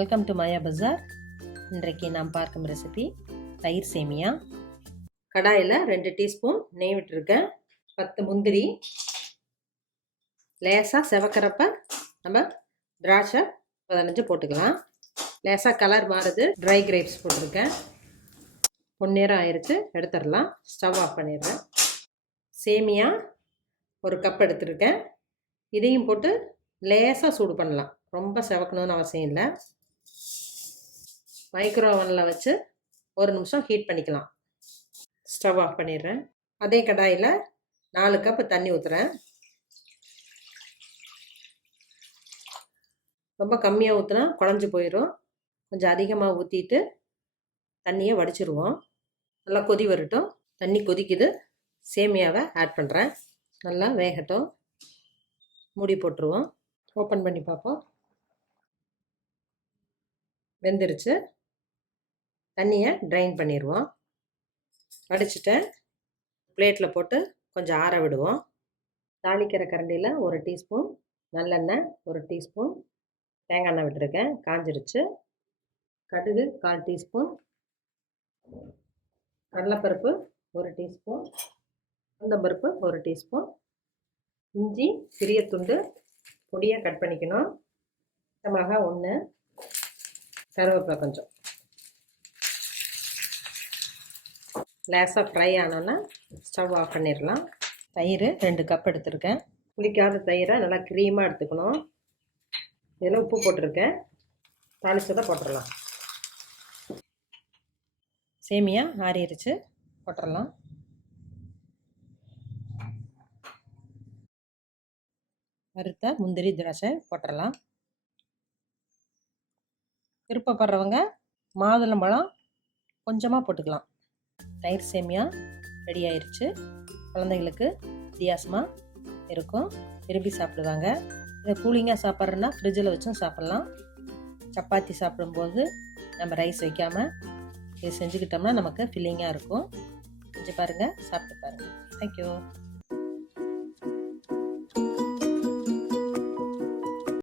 Welcome to மாயா பஜார். இன்றைக்கு நாம் பார்க்கும் ரெசிபி தயிர் சேமியா. கடாயில் 2 டீஸ்பூன் நெய் விட்டுருக்கேன். 10 முந்திரி, லேசாக செவக்கிறப்ப நம்ம திராட்சை 15 போட்டுக்கலாம். லேசாக கலர் மாறுது. ட்ரை கிரேப்ஸ் போட்டிருக்கேன். பொன்னேரம் ஆயிடுச்சு, எடுத்துடலாம். ஸ்டவ் ஆஃப் பண்ணிடுறேன். சேமியா 1 கப் எடுத்துருக்கேன். இதையும் போட்டு லேசாக சூடு பண்ணலாம். ரொம்ப செவக்கணும்னு அவசியம் இல்லை. மைக்ரோ ஓவனில் வச்சு 1 நிமிஷம் ஹீட் பண்ணிக்கலாம். ஸ்டவ் ஆஃப் பண்ணிடுறேன். அதே கடாயில் 4 கப் தண்ணி ஊற்றுறேன். ரொம்ப கம்மியாக ஊற்றினா குழஞ்சி போயிடும். கொஞ்சம் அதிகமாக ஊற்றிட்டு தண்ணியை வடிச்சிருவோம். நல்லா கொதி வரட்டும். தண்ணி கொதிக்குது. சேமியாவை ஆட் பண்ணுறேன். நல்லா வேகட்டும். மூடி போட்டுருவோம். ஓப்பன் பண்ணி பார்ப்போம். வெந்துருச்சு. தண்ணியை ட்ரைன் பண்ணிடுவோம். வடிச்சிட்டேன். பிளேட்டில் போட்டு கொஞ்சம் ஆற விடுவோம். தாளிக்கிற கரண்டியில் 1 டீஸ்பூன் நல்லெண்ணெய், 1 டீஸ்பூன் தேங்காய் எண்ணெய் விட்டுருக்கேன். காஞ்சிருச்சு. கடுகு 1/4 டீஸ்பூன், கடலைப்பருப்பு 1 டீஸ்பூன், உளுந்தம்பருப்பு 1 டீஸ்பூன், இஞ்சி சிறிய துண்டு பொடியாக கட் பண்ணிக்கணும், மிளகாய் 1, கருவேப்பிலை கொஞ்சம். லேசாக ஃப்ரை ஆனோன்னா ஸ்டவ் ஆஃப் பண்ணிடலாம். தயிர் 2 கப் எடுத்துருக்கேன். புளிக்காத தயிரை நல்லா க்ரீமாக எடுத்துக்கணும். இதில் உப்பு போட்டிருக்கேன். தாளிச்சதை போட்டுடலாம். சேமியா ஆறிடுச்சு, போட்டுடலாம். வறுத்த முந்திரி திராட்சை போட்டுடலாம். விருப்பப்படுறவங்க மாதுளம்பழம் கொஞ்சமாக போட்டுக்கலாம். தயிர் சேமியா ரெடி ஆயிடுச்சு. குழந்தைகளுக்கு வித்தியாசமாக இருக்கும், விரும்பி சாப்பிடுவாங்க. இதை கூலிங்காக சாப்பிட்றதுனா ஃப்ரிட்ஜில் வச்சும் சாப்பிட்லாம். சப்பாத்தி சாப்பிடும்போது நம்ம ரைஸ் வைக்காமல் இது செஞ்சுக்கிட்டோம்னா நமக்கு ஃபில்லிங்காக இருக்கும். செஞ்சு பாருங்கள், சாப்பிட்டு பாருங்கள். தேங்க்யூ.